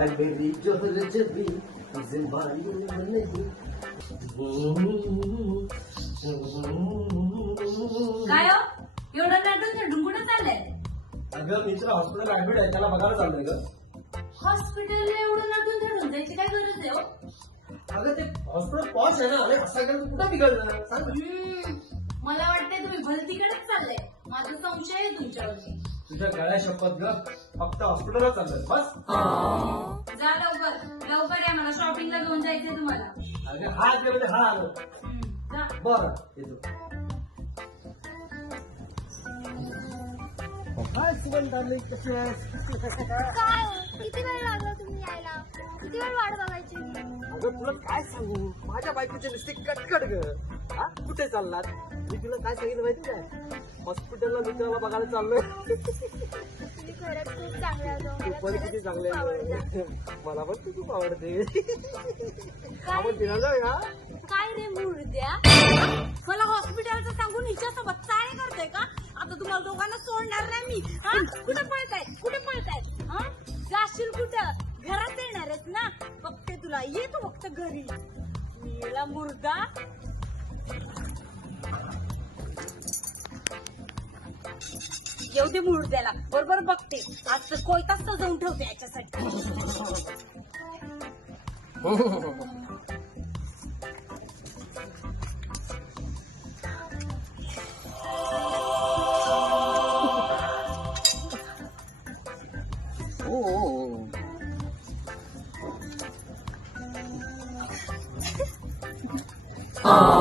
मेरी जोहर जबी जिंबानी नहीं। काय हो एवढं नाटून झटून कुठे चाललंय? अगं मित्र हॉस्पिटल ऍडमिट आहे, त्याला बघायला चाललंय ग. हॉस्पिटलला एवढं नाटून झटून जायची काय गरज आहे हो? अगं ते हॉस्पिटल पॉश आहे ना, अरे असा गेलं कुठं बिघडलं सांग ना. मला वाटतंय तुम्ही भलतीकडेच चाललंय. माझा संशय आहे तुमच्यावरती. तुझ्या गळ्या शपथ ग, फक्त हॉस्पिटलला चाललंय बस. जा लवकर लवकर या, मला शॉपिंगला घेऊन जायचंय तुम्हाला. अगं हा गेलं हा आलं. जा. बरं येतो. काय सुगंध आली कशी आहेस? काय किती वेळ लागला तुम्ही यायला? किती वेळ वाट बघायची? अगं तुला काय सांगू, माझ्या बायकोचे नुसते कटकट ग. हा कुठे चाललात? मी तुला काय सांगितलं माहिती काय? हॉस्पिटलला मित्राला बघायला चाललोय. तुम्ही खरंच खूप चांगले आहात. तू पण किती चांगले आहे. मला पण तू खूप आवडते. आपण फिरायला का? काय रे मुर्द्या, मला हॉस्पिटलचं सांगून हिच्यासोबत चाळे करते का? आता तुम्हाला दोघांना सोडणार नाही मी. हा? कुठे पळताय कुठे पळताय? हा जाशील कुठं? घरात येणार आहेस ना? बघते तुला, ये तू फक्त घरी. मेला मुर्दा. येऊ दे मुर्द्याला, बरोबर बघते. आज तर कोयताच सजवून ठेवते याच्यासाठी. Oh.